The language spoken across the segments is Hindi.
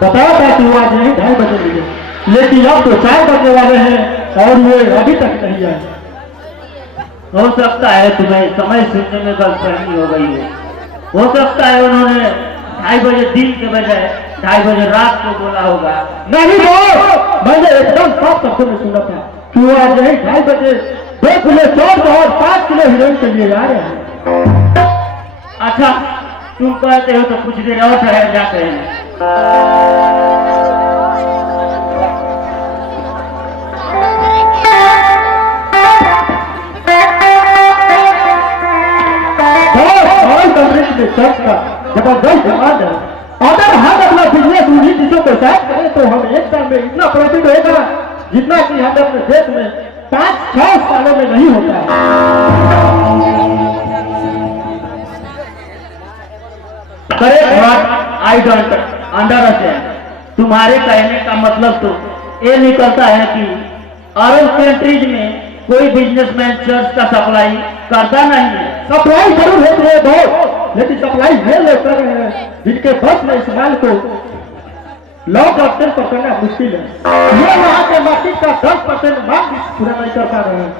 बताया था कि वो आज नहीं 2:30 बजे लिए, लेकिन अब तो 4 बजने वाले हैं और ये अभी तक नहीं आए। हो सकता है तुम्हें समय सुनने में गलतफहमी हो गई है। हो सकता है उन्होंने 2:30 बजे दिन के बजाय 2:30 बजे रात को बोला होगा। नहीं बोल, मैंने एकदम साफ शब्दों में सुना था कि वो आज नहीं 2:30 बजे 2 किलो चौर और 5 किलो हीरोइन के लिए जा रहे हैं। अच्छा तुम कहते हो तो कुछ देर और ठहर जाते हैं। जबरदस्त डिमांड है। अगर हम अपना बिजनेस उन्हीं चीजों को साथ करें तो हम एक साल में इतना प्रॉफिट होगा जितना कि हम अपने देश में 5-6 सालों में नहीं होता है। करेक्ट बात, आई डोंट अंडरस्टैंड। तुम्हारे कहने का मतलब तो ये निकलता है कि अरब कंट्रीज में कोई बिजनेसमैन चर्च का सप्लाई करता नहीं है। सप्लाई जरूर होती है बहुत, लेकिन सप्लाई ये लोग कर रहे हैं जिनके बस में इस माल को लॉक और 10% करना मुश्किल है। ये वहां के मार्केट का 10% मांग पूरा नहीं कर पा रहे हैं।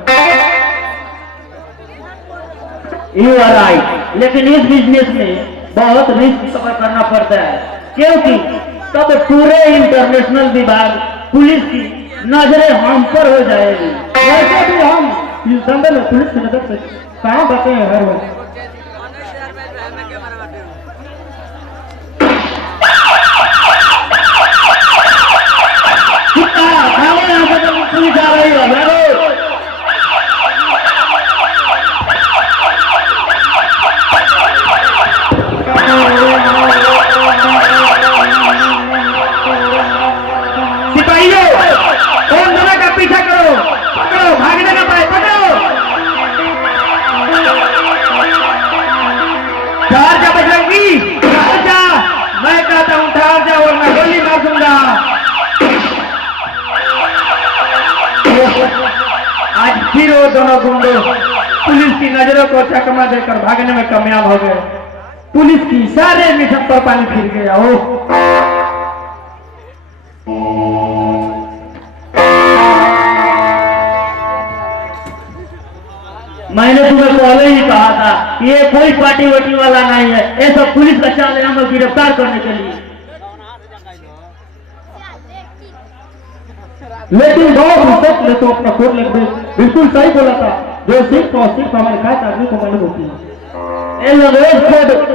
यू आर राइट, लेकिन इस बिजनेस में बहुत रिस्क कवर करना पड़ता है, क्योंकि तब पूरे इंटरनेशनल विभाग पुलिस की नजरें हम पर हो जाएगी। वैसे भी हम इस धंधे में पुलिस की नजर से कहाँ बचे हैं हर वक्त। पुलिस आ रही है। पीछा करो, पकड़ो, भागने ना पाए, पकड़ो। ठहर जा बजरंगी, ठहर जा, मैं कहता हूँ ठहर जा वरना गोली मार दूंगा। आज फिर वो दोनों गुंडे पुलिस की नजरों को चकमा देकर भागने में कामयाब हो गए। पुलिस की सारे मिशन पर पानी फिर गया। ओ मैंने तुम्हें पहले ही कहा था कि ये कोई पार्टी वाटी वाला नहीं है, ये सब पुलिस का चाल है हमें गिरफ्तार करने के लिए। लेकिन बहुत सच ने तो अपना कोट लग गए, बिल्कुल सही बोला था। जो सिर्फ और सिर्फ हमारे खास आदमी को मालूम होती है। ये लोग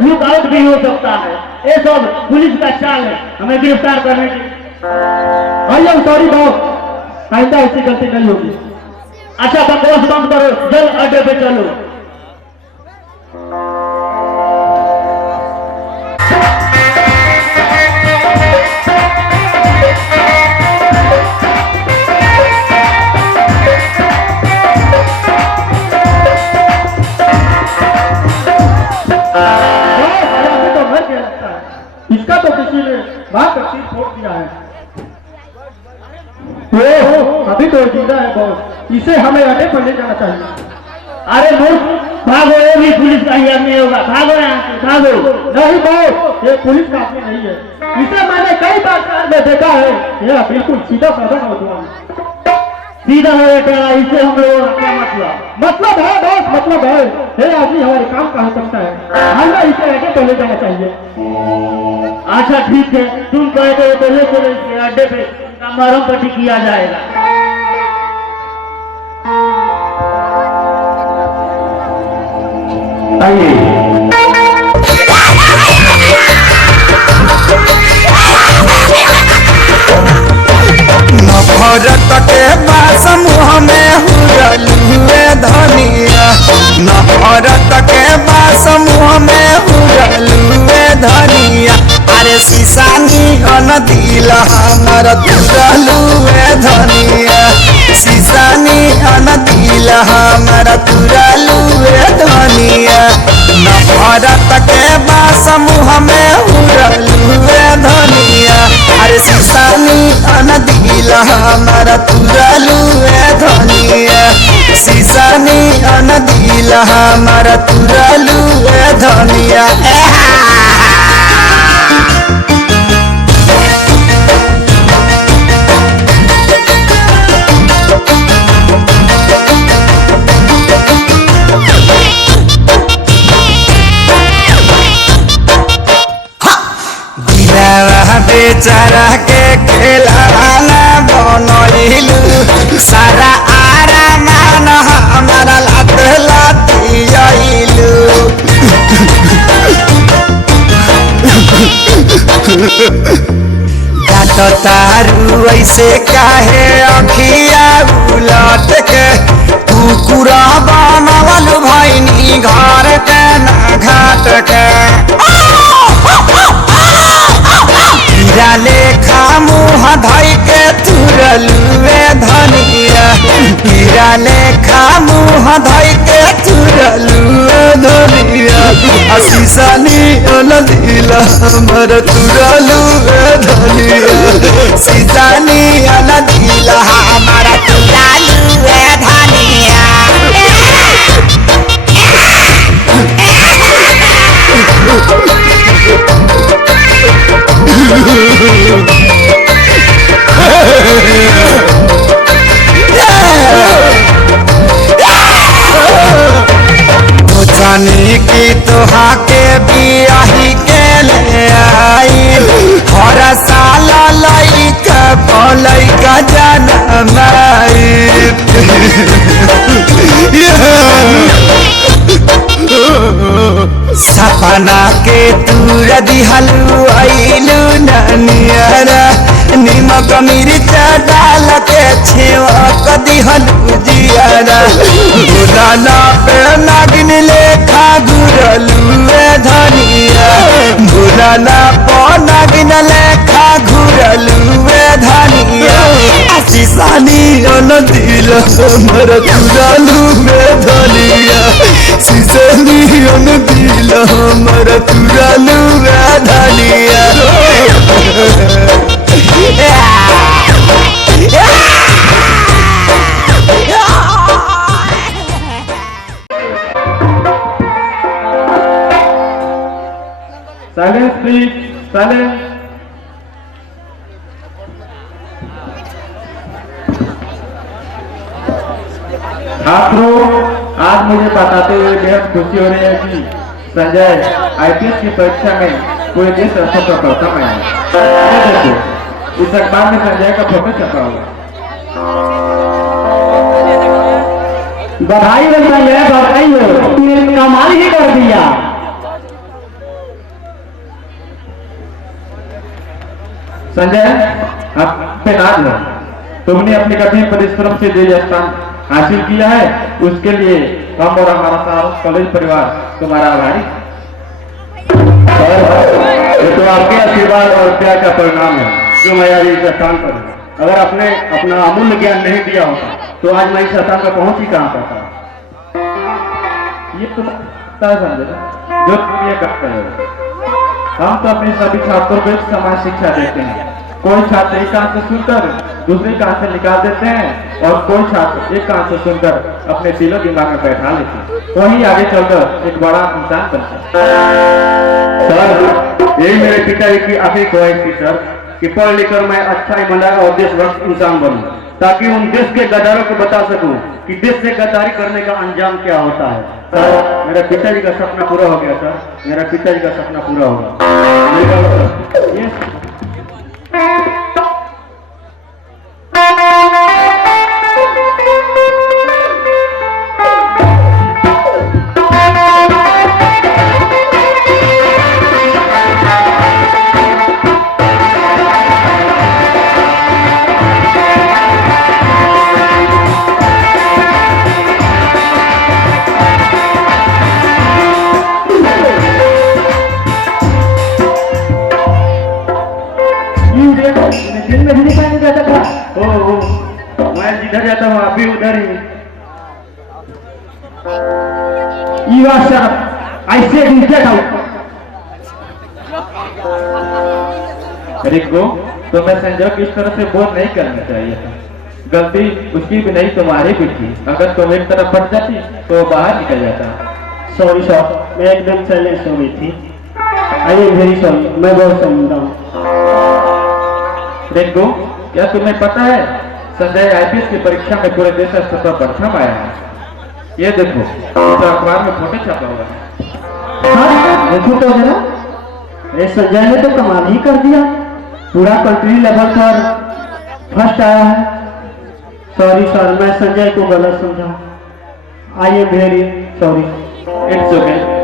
लुक आउट भी हो सकता है, ये सब पुलिस का चाल है हमें गिरफ्तार करने की। आई एम सॉरी बॉस, आइंदा ऐसी गलती नहीं होगी। अच्छा बकवास बंद करो, जल्द अड्डे पे चलो। इसका तो किसी ने मार कर सिर फोड़ दिया है। वो अभी तो जिंदा है बॉस, इसे हमें अड्डे पर ले जाना चाहिए। अरे मूर्ख, भागो, ये भी पुलिस का ही आदमी होगा, भागो यहाँ से, भागो। नहीं बॉस, ये पुलिस का आदमी नहीं है, इसे मैंने कई बार कार में देखा है। यह बिल्कुल सीधा साधा नौजवान सीधा है बेटा, इसे हम लोगों का क्या मतलब? मतलब है बॉस, मतलब है। ये आदमी हमारे काम का हो सकता है, हमें इसे अड्डे पर ले जाना चाहिए। अच्छा ठीक है, तुम कहते हो तो ले चलो इसके अड्डे पे, उनका मरम पट्टी किया जाएगा। आइए। नफरत के समूह में हुरल हुए धनिया, नफरत के समूह में हुरल हुए धनिया। अरे सीसानी अन दिल हमर तुरल हुए धनिया, सीसानी अन दिल हमर तुरल हुए धनिया। नफरत के समूह में हुरल हुए धनिया। अरे सीसानी अन दिल हमारा तुरल हुए धनिया, सीसानी अन दिल हमारा तुरल हुए धनिया। बेचारा के खेलाना बनइलू, सारा आरामान हमारा लात लातियलू। डाट तारू ऐसे काहे अखिया उलट के, कुकुरा बनवल भैनी घर के ना घाट के। हीरा लेखा मुँह धई के तुरलुए धनिया, हीरा लेखा मुँह धई के तुरलुए धनिया। सीसानी अन दिल हमर तुरलुए धनिया, सीसानी अन दिल हमर तुरलुए धनिया। जानी की तोहा के बियाही के ले आई, हर साल लइका पलैका जनमाई। सपना के तूर दिहलू आइलू ननियारा, निमक मिर्च डाल के छेवक दिहलू जियारा। बुलाना पे नागिन लेखा घुरलू धनिया, बुलाना पे नागिन लेखा घुरलू धनिया। सीसानी अन दिल हमर तुरलू धनिया, सीसानी अन दिल हमर तुरलू धनिया। Silence please, silence. छात्रों, आज मुझे बताते हुए बेहद खुशी हो रही है कि संजय आईपीएस की परीक्षा में पूरे देश स्तर पर प्रथम आया। ये देखो, इस अखबार में संजय का फोटो छपा हुआ। बधाई हो संजय, बधाई हो, तूने कमाल ही कर दिया। संजय, आप पे नाज है, तुमने अपने कठिन परिश्रम से जो स्थान हासिल किया है उसके लिए हम और हमारा सारा कॉलेज परिवार तुम्हारा आभारी। ये तो आपके आशीर्वाद और प्यार का परिणाम है जो मैं आज इस स्थान पर हूँ। अगर आपने अपना अमूल्य ज्ञान नहीं दिया होता तो आज मैं इस स्थान पर पहुंच ही कहां पाता। ये तो संजय जो तुम ये करते हो। हम तो अपने सभी छात्रों को एक समान शिक्षा देते हैं। कोई छात्र एक कान से सुनकर दूसरे कान से निकाल देते हैं और कोई छात्र एक कान से सुनकर अपने दिलो दिमाग में बैठा लेते हैं, वही आगे चलकर एक बड़ा इंसान बनता है। सर, यही मेरे पिताजी की आखिरी ख्वाहिश थी सर, कि पढ़ लिखकर मैं अच्छा ईमानदार और देशभक्त इंसान बनूं, ताकि उन देश के गद्दारों को बता सकूं कि देश से गद्दारी करने का अंजाम क्या होता है। सर, मेरे पिताजी का सपना पूरा हो गया सर, मेरा पिताजी का सपना पूरा होगा। Yes. दिन में भी दिखाई नहीं देता था। ओ, मैं जिधर जाता हूँ आप भी उधर ही। You are shut up. I said you get out. रिको, तो मैं संजय को इस तरह से बोल नहीं करना चाहिए था। गलती उसकी भी नहीं, तुम्हारी भी थी। अगर तुम एक तरफ फट जाती तो बाहर निकल जाता। सॉरी सर, मैं एकदम साइलेंस हो गई थी। आई एम वेरी सॉरी, मैं बहुत शर्मिंदा हूँ। रिको, क्या तुम्हें पता है संजय आईपीएस की परीक्षा में पूरे देश स्तर पर प्रथम आया है? ये देखो, इस अखबार में फोटो छपा हुआ है। हाँ, देखो तो जरा, ये संजय ने तो कमाल ही कर दिया, पूरा कंट्री लेवल पर फर्स्ट आया है। सॉरी सर, मैं संजय को गलत समझा। I am very sorry. It's okay.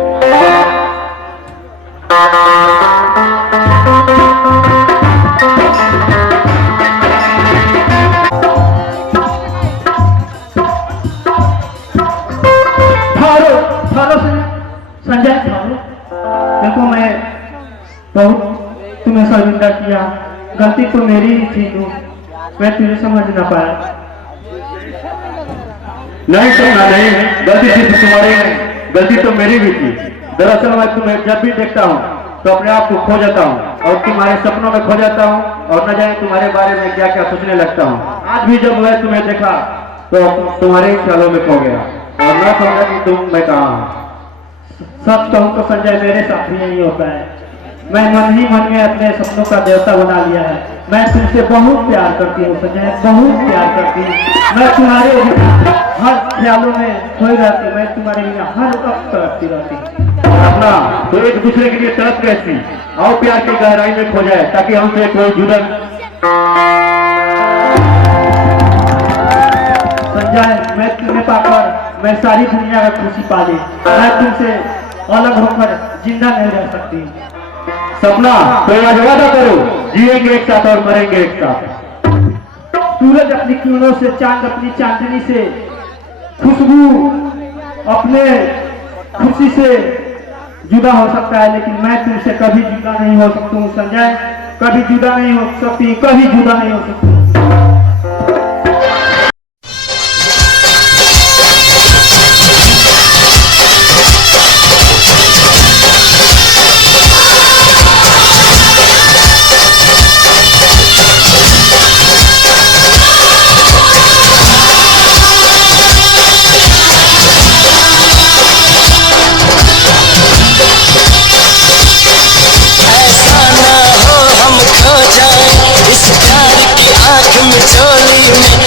Sanjay, देखो मैं बहुत तुम्हें शर्मिंदा किया, गलती तो मेरी ही थी, मैं तुझे समझ ना पाया। नहीं सुनना, नहीं, गलती सिर्फ तुम्हारी नहीं, गलती तो मेरी भी थी। दरअसल मैं तुम्हें जब भी देखता हूँ तो अपने आप को खो जाता हूँ और तुम्हारे सपनों में खो जाता हूँ और न जाने तुम्हारे बारे में क्या क्या सोचने लगता हूँ। आज भी जब मैं तुम्हें देखा तो तुम्हारे ही ख्यालों में खो गया और न समझा कि तुम मैं कहाँ हूँ। सच कहूँ तो संजय, मेरे साथ भी यही होता है। मैं मन ही मन में अपने सपनों का देवता बना लिया है। मैं तुमसे बहुत प्यार करती हूँ संजय, बहुत प्यार करती हूँ। मैं तुम्हारे हर ख्यालों में खोई रहती, मैं तुम्हारे बिना हर वक्त तड़पती रहती। अपना तो एक दूसरे के लिए तड़प कैसी, आओ प्यार की गहराई में खो जाए ताकि हमसे कोई जुदा। संजय, मैं तुम्हें पाकर मैं सारी दुनिया का खुशी पा ली। मैं तुमसे अलग होकर जिंदा नहीं रह सकती। सपना, तो आज वादा करो, जिएंगे एक साथ और मरेंगे एक साथ। सूरज अपनी किरणों से, चांद अपनी चांदनी से, खुशबू अपने खुशी से जुदा हो सकता है, लेकिन मैं तुमसे कभी जुदा नहीं हो सकता हूँ संजय, कभी जुदा नहीं हो सकती, कभी जुदा नहीं हो सकती।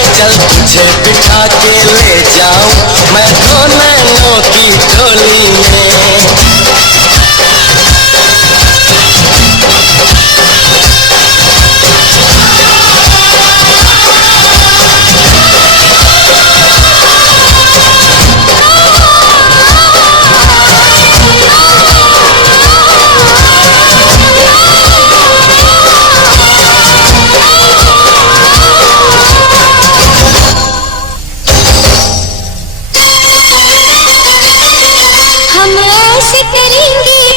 चल तुझे बिठा के ले जाऊं मैं तो नैनों की डोली में। हम ऐसे करेंगे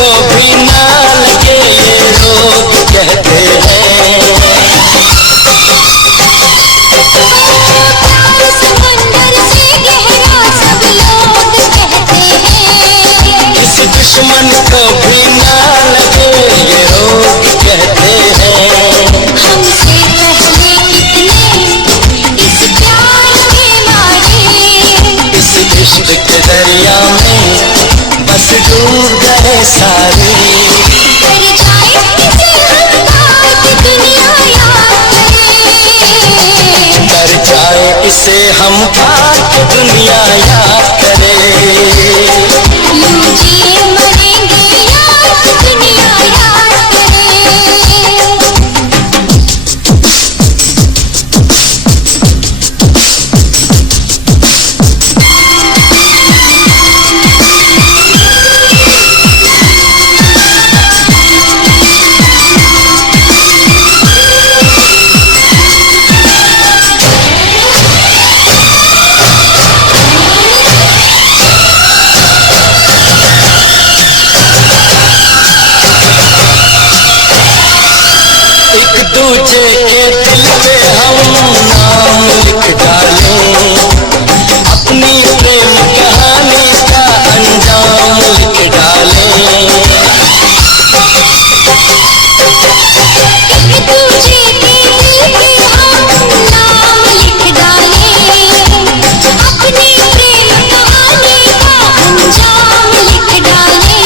को भी ना लगे ये रोग कहते हैं। इस दुश्मन को भी ना लगे ये रोग कहते हैं। हमसे पहले कितने इस प्यार में मारे, इस इश्क के दरिया में बस डूब गए सारे। डर जाए इसे हम काट दुनिया याद करे, डर जाए इसे हम काट दुनिया याद करे। यूं जिए मरेंगे याद दुनिया याद करे। एक दूजे के दिल पे हम नाम लिख डालें, अपनी प्रेम कहानी का अंजाम लिख डालें। एक दूजे के दिल पे हम नाम लिख डालें, अपनी प्रेम कहानी का अंजाम लिख डालें।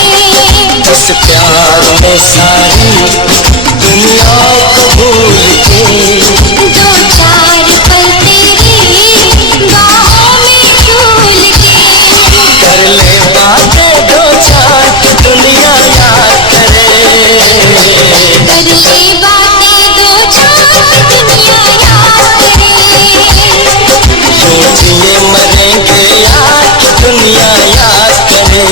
बस प्यार में सारी दुनिया को भूल के, दो चार पल तेरी बाहों में झूल के, कर ले बातें दो चार की दुनिया याद करे। कर ले बातें दो चार दुनिया याद करे। यूं जिए मरेंगे यार की दुनिया याद करे।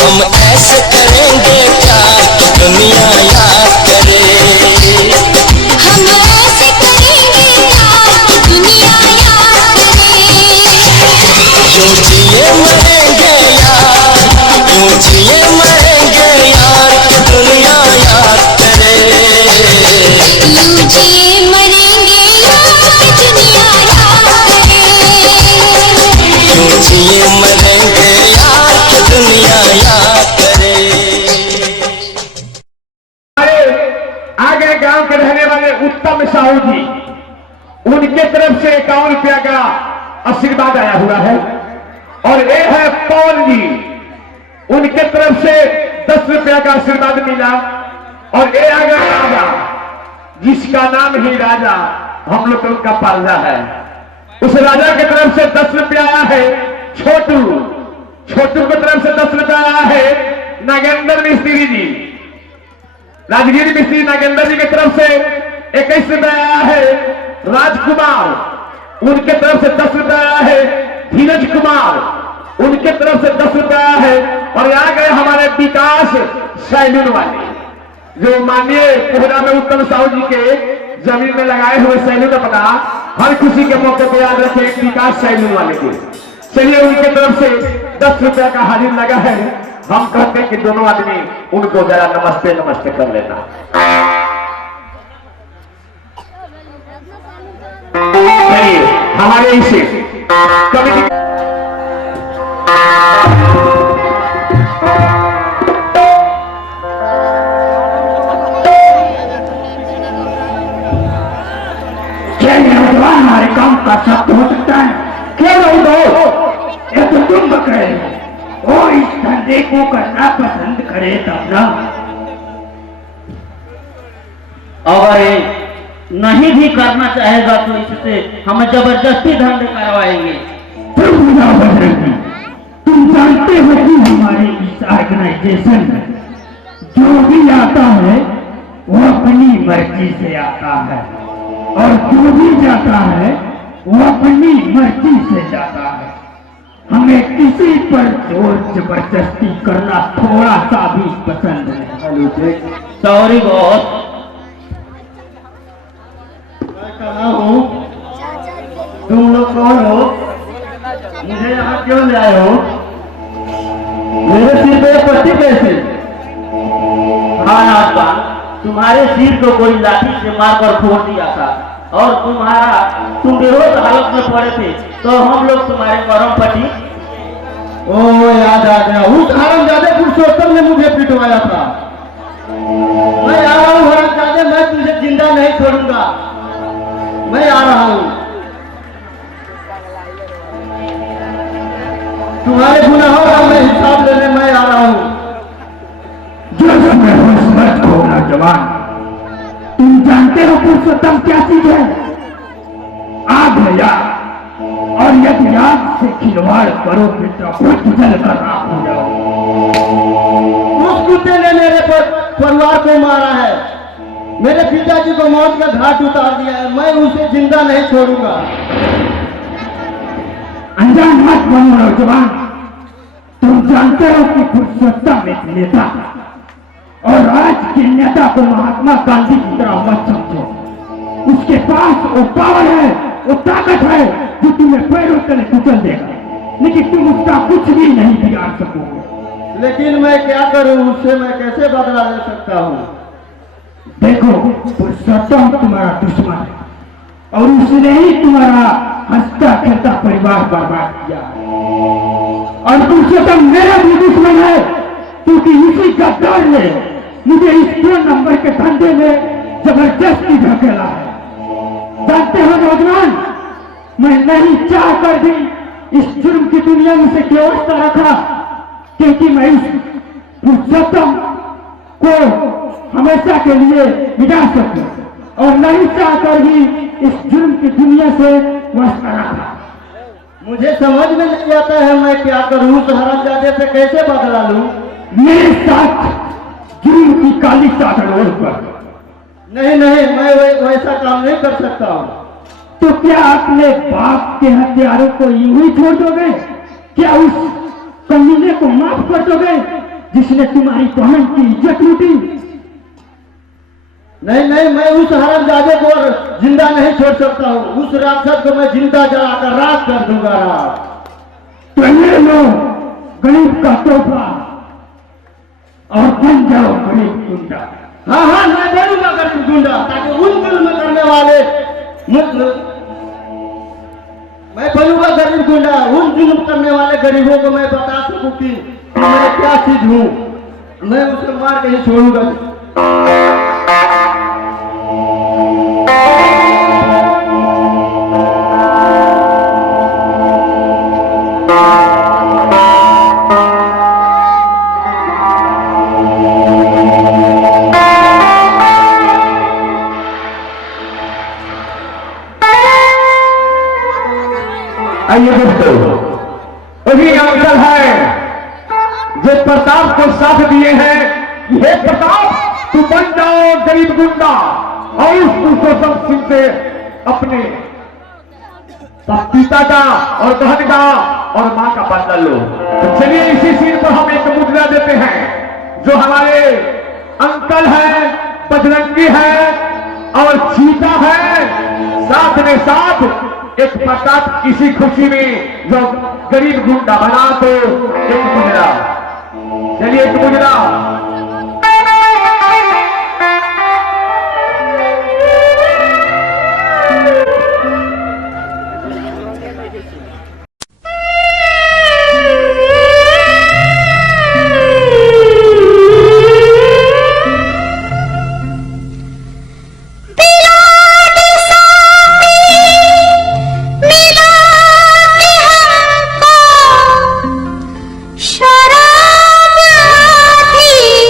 हम ऐसे करेंगे प्यार की दुनिया याद करे। हम ऐसे करेंगे प्यार की दुनिया याद करे। यूं जिए मरेंगे यार, यूं जिए मरेंगे यार की दुनिया याद करे। यूं जिए मरेंगे यार की दुनिया याद करे। यूं जिए मरेंगे यार की दुनिया याद करे। आगे गांव के रहने वाले उत्तम साहू जी, उनके तरफ से 51 रुपया का आशीर्वाद आया हुआ है। और ये है पवन जी, उनके तरफ से 10 रुपया का आशीर्वाद मिला। और ये आ गया राजा, जिसका नाम ही राजा हम लोग उनका पालना है। उस राजा की तरफ से 10 रुपया आया है छोटू, छोटू की तरफ से 10 रुपया आया है नागेंद्र मिस्त्री जी, राजगिरी मिस्त्री नागेंद्र जी की तरफ से 21 रुपया आया है। राजकुमार, उनके तरफ से 10 रुपया आया है। धीरज कुमार, उनके तरफ से 10 रुपया आया है। और आ गए हमारे विकास सैलून वाले, जो माननीय कोहरा में उत्तम साहू जी के जमीन में लगाए हुए सैलून अपना हर खुशी के मौके पर याद रखे विकास सैलून वाले को। चलिए उनके तरफ से 10 रुपया का हाजिर लगा है। हम कहते हैं कि दोनों आदमी उनको जरा नमस्ते नमस्ते कर लेना। चलिए हमारे इसे कमिटी हमारे काम का शब्द हो सकता है। क्यों नहीं दो, ये तो तुम बक रहे हो। वो इस धंधे को करना पसंद करे तब ना। अगर ये नहीं भी करना चाहेगा तो इससे हम जबरदस्ती धंधे करवाएंगे। तुम जानते हो कि हमारे इस ऑर्गेनाइजेशन में जो भी आता है वो अपनी मर्जी से आता है, और जो भी जाता है वो अपनी मर्जी से जाता है। हमें किसी पर जोर जबरदस्ती करना थोड़ा सा भी पसंद नहीं। Sorry boss. मैं कहा हूँ, तुम लोग कौन हो? मुझे यहाँ क्यों ले आए हो? मेरे सिर पे पट्टी कैसे? हाँ नौजवान, तुम्हारे सिर को कोई लाठी से मारकर फोड़ दिया था और तुम बेहोश हालत में पड़े थे, तो हम लोग तुम्हारे गरम पट्टी। ओ याद आ गया, उस हरामजादे पुरुषोत्तम ने मुझे पिटवाया था। मैं आ रहा हूँ हरामजादे, मैं तुझे जिंदा नहीं छोड़ूंगा। मैं आ रहा हूँ, तुम्हारे गुनाहों का मैं हिसाब लेने मैं आ रहा हूँ। मत खोना जवान, तुम जानते हो पुरुषोत्तम क्या चीज है? आग है यार, और यदि आग से खिलवाड़ करोगे तो खुद जल कर राख हो जाओ। उस कुत्ते ने मेरे परिवार को मारा है, मेरे पिताजी को मौत का घाट उतार दिया है। मैं उसे जिंदा नहीं छोड़ूंगा। अनजान मत बनो नौजवान, तुम जानते हो कि पुरुषोत्तम एक नेता है, और आज के नेता को महात्मा गांधी की तरह मत समझो। उसके पास वो पावर है, वो ताकत है जो तुम्हें पैरों तले कुचल देगा, लेकिन तुम उसका कुछ भी नहीं बिगाड़ सकोगे। लेकिन मैं क्या करूं, उससे मैं कैसे बदला ले सकता हूं? देखो, पुरुषोत्तम तुम्हारा दुश्मन है, और उसने ही तुम्हारा हंसता खेलता परिवार बर्बाद किया है। और पुरुषोत्तम मेरा भी दुश्मन है, क्योंकि इसी गद्दार ने मुझे इस 2 नंबर के धंधे में जबरदस्ती धकेला है। जानते हो नौजवान, मैं नहीं चाह कर भी इस जुर्म की दुनिया में से व्यवस्था रखा, क्योंकि मैं इस पुरुषोत्तम को हमेशा के लिए मिटा सकूं, और नहीं चाह कर भी इस जुर्म की दुनिया से वास्ता रखा। मुझे समझ में नहीं आता है मैं क्या करूं, उस हरामजादे से कैसे बदला लूं? मेरे साथ जुर्म की काली चादर ओढ़कर। नहीं नहीं, मैं वैसा काम नहीं कर सकता हूं। तो क्या अपने बाप के हथियारों को यूं ही छोड़ दोगे? क्या उस कमीने को माफ कर दोगे जिसने तुम्हारी बहन की इज्जत लूटी? नहीं नहीं, मैं उस हरामजादे को जिंदा नहीं छोड़ सकता हूँ। उस राक्षस को मैं जिंदा जलाकर राख कर दूंगा। तो ये लो गरीब का तोहफा और बन जाओ गरीब गुंडा। हाँ हाँ, मैं बनूंगा गरीब गुंडा, ताकि उन जुल्म करने वाले मैं बनूंगा गरीब गुंडा, उन जुल्म करने वाले गरीबों को मैं बता सकूं कि मैं क्या चीज हूँ। मैं उसे मार के ही छोड़ूंगा। आइए दोस्तों, वही अंकल है जो प्रताप को साथ दिए हैं। ये प्रताप तू बन जाओ गरीब गुंडा और उस पुरुषोत्तम सिंह से अपने पिता का और बहन का और मां का बदला लो। तो चलिए इसी सीन पर हम एक मुद्रा देते हैं। जो हमारे अंकल है, बजरंगी है और चीता है, साथ में साथ एक प्रताप इसी खुशी में जो गरीब गुंडा बना, तो एक मुजरा। चलिए एक मुजरा। शराब थी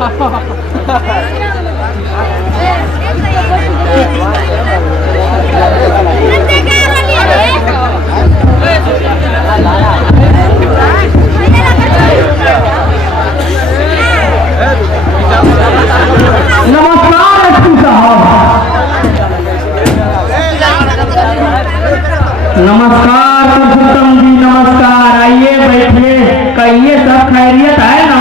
नमस्कार एसपी साहब। नमस्कार पुरुषोत्तम जी, नमस्कार। आइए बैठिए, कहिए सब खैरियत है ना?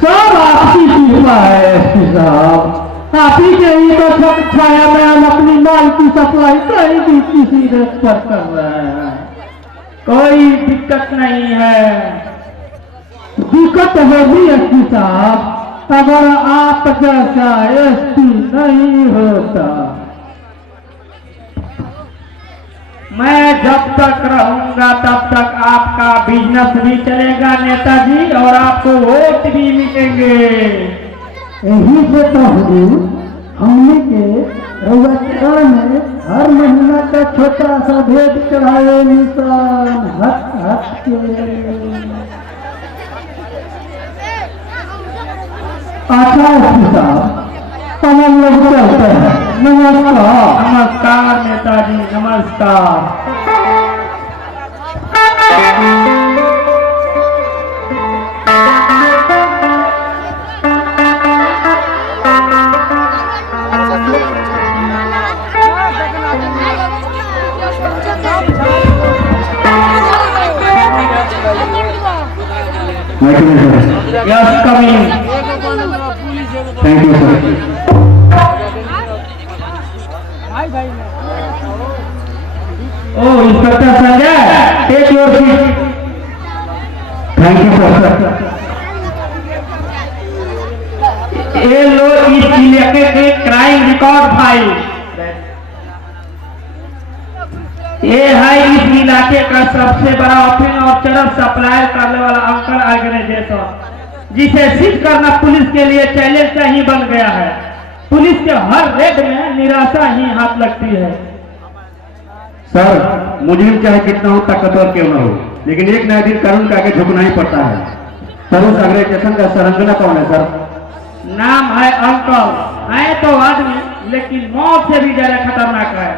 सब आपकी कृपा है एसपी साहब। आप ही के ही तो छत छाया में हम अपनी माल की सप्लाई कहीं भी किसी रेट पर कर रहे हैं। कोई दिक्कत नहीं है। दिक्कत होगी एसपी साहब अगर आप जैसा एसपी नहीं होता। मैं जब तक रहूंगा तब तक आपका बिजनेस भी चलेगा नेताजी, और आपको वोट भी मिलेंगे। यही से तो हुजूर हमने के रउआ में हर महीना का छोटा सा भेद चढ़ाए निशान हट हट के। अच्छा एसपी साहब अब हम लोग चलते हैं। नमस्कार। नमस्कार नेताजी, नमस्कार। Yes, coming. Thank you sir. Oh, inspector Sanjay, take your seat. Thank you sir. ये लो इस इलाके के क्राइम रिकॉर्ड फाइल। ये है इस इलाके का सबसे बड़ा अफीम और चरस सप्लायर करने वाला अंकल ऑर्गेनाइजेशन, जिसे सीज करना पुलिस के लिए चैलेंज का ही बन गया है। पुलिस के हर रेड में निराशा ही हाथ लगती है। सर मुजरिम चाहे कितना हो ताकतवर क्यों ना हो, लेकिन एक नया दिन कानून के आगे झुकना ही पड़ता है। सर उस ऑर्गेनाइजेशन का सरंजना कौन है सर? नाम है अंकल। है तो आदमी, लेकिन मौत से भी ज्यादा खतरनाक है।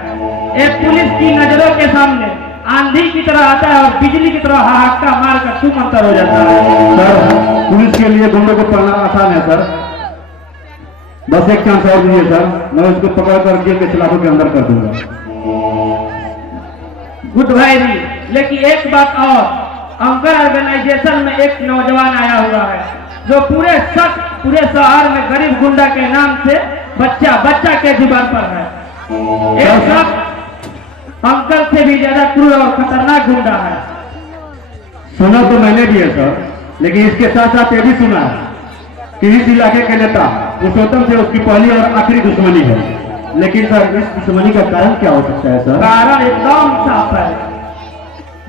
एक पुलिस की नजरों के सामने आंधी की तरह आता है और बिजली की तरह हाहाकार मार कर छूमंतर हो जाता है। सर पुलिस के लिए गुंडों को पकड़ना आसान है सर, बस एक चांस और दीजिए सर, मैं उसको पकड़ कर जेल के सलाखों के अंदर कर दूंगा। गुड भाई, लेकिन एक बात और, अंकल ऑर्गेनाइजेशन में एक नौजवान आया हुआ है जो पूरे शहर में गरीब गुंडा के नाम से बच्चा के जुबान पर है। एक शख्स अंकल से भी ज्यादा क्रूर और खतरनाक गुंडा है। सुना तो मैंने भी है सर, लेकिन इसके साथ साथ ये भी सुना है कि इस इलाके के नेता पुरुषोत्तम से उसकी पहली और आखिरी दुश्मनी है। लेकिन सर इस दुश्मनी का कारण क्या हो सकता है सर? कारण एकदम साफ है।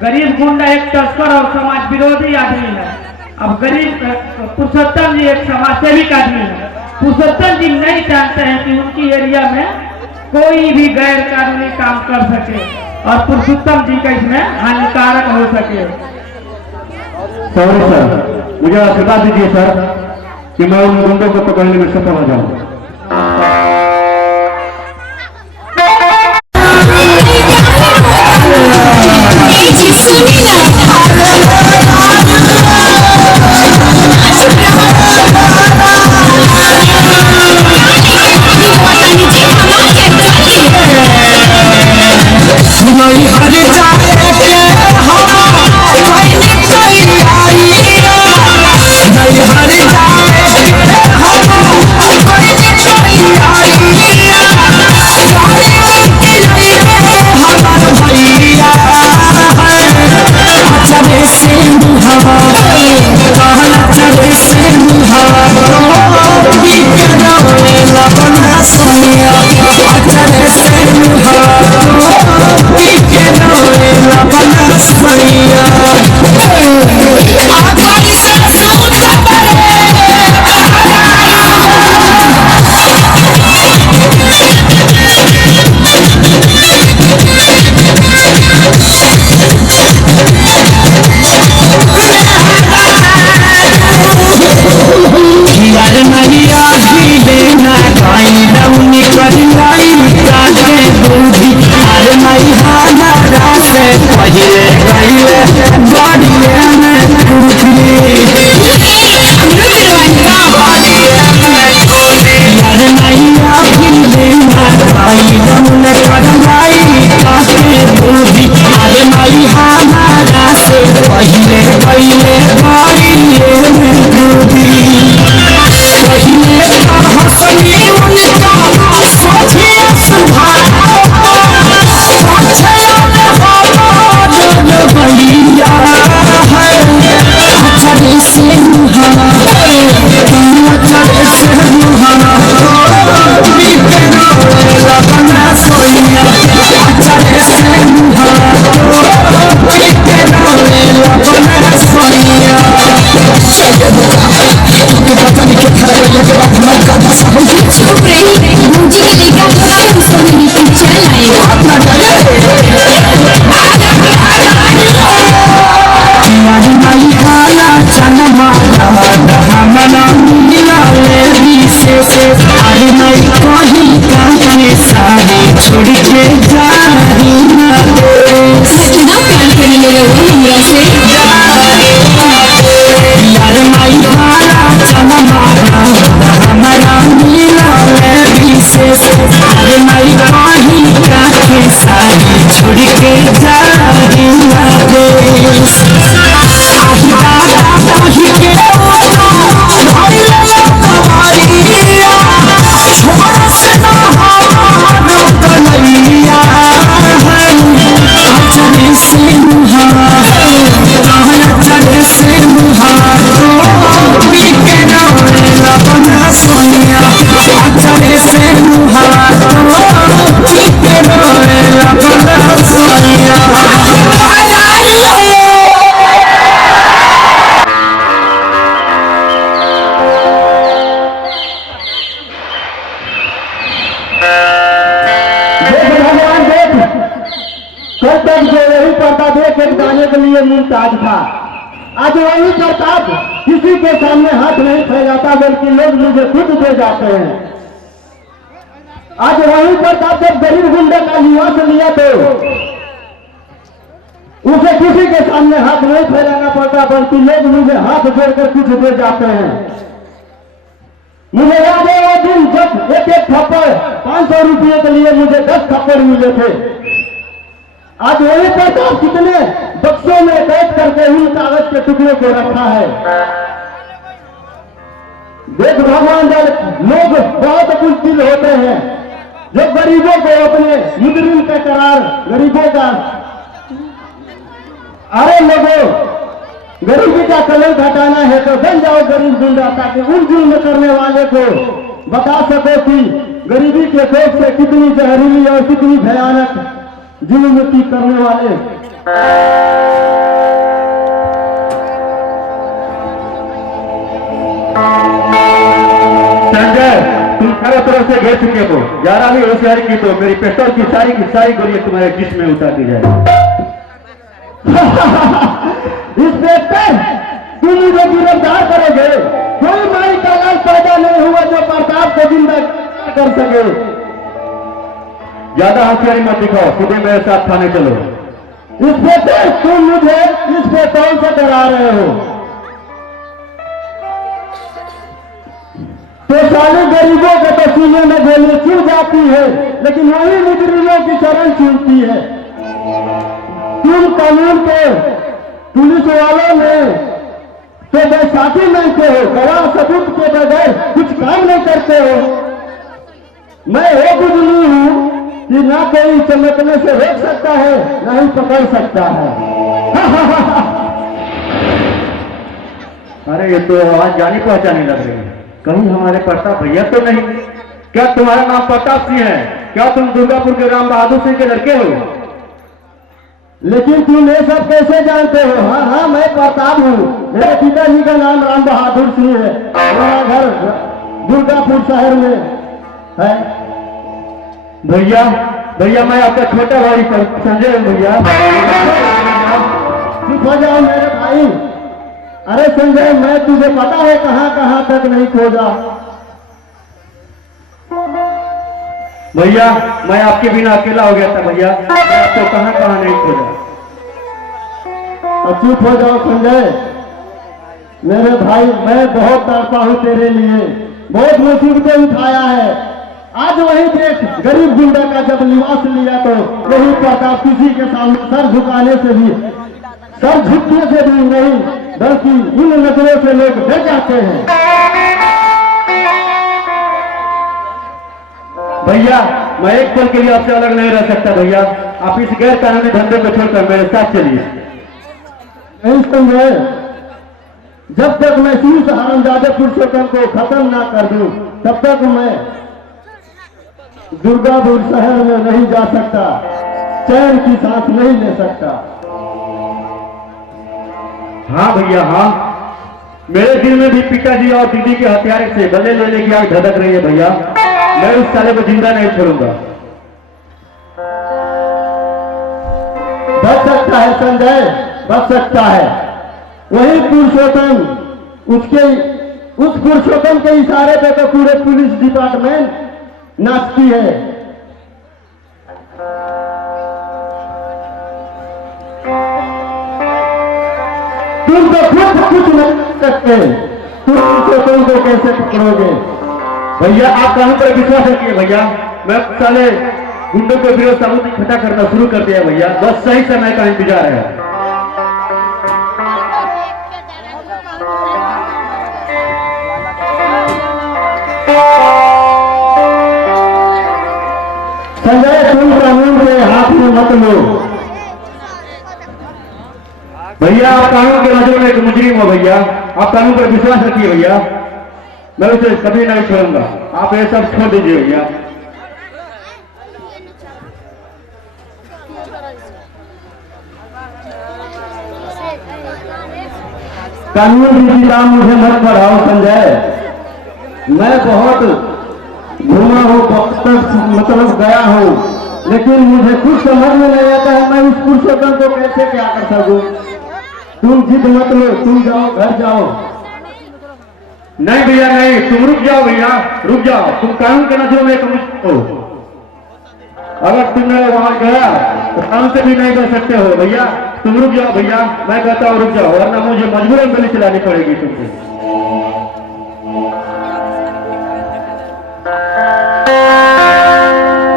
गरीब गुंडा एक तस्कर और समाज विरोधी आदमी है। अब गरीब पुरुषोत्तम जी एक समाज सेविक आदमी है। पुरुषोत्तम जी नहीं चाहते हैं कि उनकी एरिया में कोई भी गैर कानूनी काम कर सके और पुरुषोत्तम जी का इसमें हानिकारक हो सके। सॉरी सर, मुझे आशीर्वाद दीजिए सर कि मैं उन गुंडों को पकड़ने में सफल हो जाऊं। हर एक एक दाने के लिए मुमताज था। आज वही प्रताप किसी के सामने हाथ नहीं फैलाता, बल्कि लोग मुझे खुद दे जाते हैं। आज वही प्रताप जब गरीब गुंडे का निवास लिया तो उसे किसी के सामने हाथ नहीं फैलाना पड़ता, बल्कि लोग मुझे हाथ जोड़कर कुछ दे जाते हैं। मुझे याद है वो दिन जब एक एक थप्पड़ 500 रुपये के लिए मुझे 10 थप्पड़ मिले थे। आज वही प्रताप कितने बक्सों में कैद करके उन कागज के टुकड़े को रखा है। देख भगवान, जब लोग बहुत बुज़दिल होते हैं जो गरीबों को अपने मुजरिम का करार, गरीबों का, अरे लोगों, गरीबी का कलंक हटाना है तो बन जाओ गरीब गुंडा, ताकि उन जुल्म करने वाले को बता सको कि गरीबी के कोख से कितनी जहरीली और कितनी भयानक जुल्म की करने वाले। संजय, तुम चारों तरफ से घेर चुके हो। जरा भी होशियारी की तो मेरी पिस्तौल की सारी गोलियां तुम्हारे जिस्म में उतार दी जाए। इंस्पेक्टर, तुम मुझे गिरफ्तार करोगे? कोई माई का लाल पैदा नहीं हुआ जो प्रताप को जिंदा कर सके। ज्यादा होशियारी मत दिखाओ, सीधे मेरे साथ थाने चलो। इंस्पेक्टर, तुम मुझे इस पिस्तौल से डरा रहे हो तो साले गरीबों के तो सीने में गोली चुभ जाती है, लेकिन वही मुजरिमों की चरण चूमती है। तुम कानून के पुलिस वालों में तो बैसाखी मांगते हो, गवाह सबूत के बगैर कुछ काम नहीं करते हो। मैं वो बुजुर्ग हूं कि ना कोई चमकने से रोक सकता है, ना ही पकड़ सकता है। अरे ये तो आवाज जानी पहचानी लग रही है। कहीं हमारे प्रताप भैया तो नहीं? क्या तुम्हारा नाम प्रताप सिंह है? क्या तुम दुर्गापुर के राम बहादुर सिंह के लड़के हो? लेकिन तुम ये सब कैसे जानते हो? हाँ हाँ, मैं प्रताप हूँ। मेरे पिताजी का नाम राम बहादुर सिंह है। मेरा घर दुर्गापुर शहर में है। भैया भैया, मैं आपका छोटा भाई संजय हूँ भैया। चुप हो जाओ मेरे भाई। अरे संजय, मैं तुझे पता है कहाँ कहाँ तक नहीं खोजा। भैया, मैं आपके बिना अकेला हो गया था भैया। मैं आपको कहाँ कहाँ नहीं खोजा। और चुप हो जाओ संजय मेरे भाई, मैं बहुत तड़पा हूँ तेरे लिए, बहुत मुसीबतें उठाया है। आज वही देख, गरीब गुंडा का जब निवास लिया तो वही प्रताप किसी के सामने सर झुकाने से भी, सर झुकने से भी नहीं, बल्कि इन नजरों से लोग डर जाते हैं। भैया, मैं एक पल के लिए आपसे अलग नहीं रह सकता भैया। आप इस गैर कानूनी धंधे को छोड़कर मेरे साथ चलिए। नहीं संजय, जब तक मैं शीर्ष हरामजादे पुरुषोत्तम को खत्म ना कर दूं, तब तक मैं दुर्गापुर शहर में नहीं जा सकता, चैन की सांस नहीं ले सकता। हाँ भैया हाँ, मेरे दिल में भी पिताजी और दीदी के हथियार से बदले लेने की आग धधक रही है भैया। मैं उस साले को जिंदा नहीं छोड़ूंगा। बच सकता है संजय, बच सकता है। वही पुरुषोत्तम, उस पुरुषोत्तम के इशारे पे तो पूरे पुलिस डिपार्टमेंट नाचती है। तुम तो खुद कुछ नहीं कर सकते, तुम पुरुषोत्तम को कैसे पकड़ोगे? भैया, आप कानून पर विश्वास रखिए भैया। मैं साले गुंडों के विरोध सबूत इकट्ठा करना शुरू कर दिया भैया। बस सही समय का इंतजार है। संजय, तुम कानून के हाथ में मत लो। भैया, आप कानून के नजरों में एक मुजरिम हो भैया। आप कानून पर विश्वास रखिए भैया। मैं उसे कभी नहीं छोड़ूंगा। आप ये सब छोड़ दीजिए भैया। कानून की किताब मुझे मत पढ़ाओ संजय। मैं बहुत घूमा हूँ, मतलब गया हूँ, लेकिन मुझे खुद समझ में नहीं आता है मैं उस पुरुषोत्तम को कैसे क्या कर सकूं। तुम जिद मत लो, तुम जाओ घर जाओ। नहीं भैया नहीं, तुम रुक जाओ भैया, रुक जाओ। तुम कानून के नजरों में हो, अगर तुमने वहां गया तो कानून से भी नहीं कर सकते हो भैया। तुम रुक जाओ भैया, मैं कहता हूँ रुक जाओ, वरना मुझे मजबूरन गोली चलानी पड़ेगी तुमसे।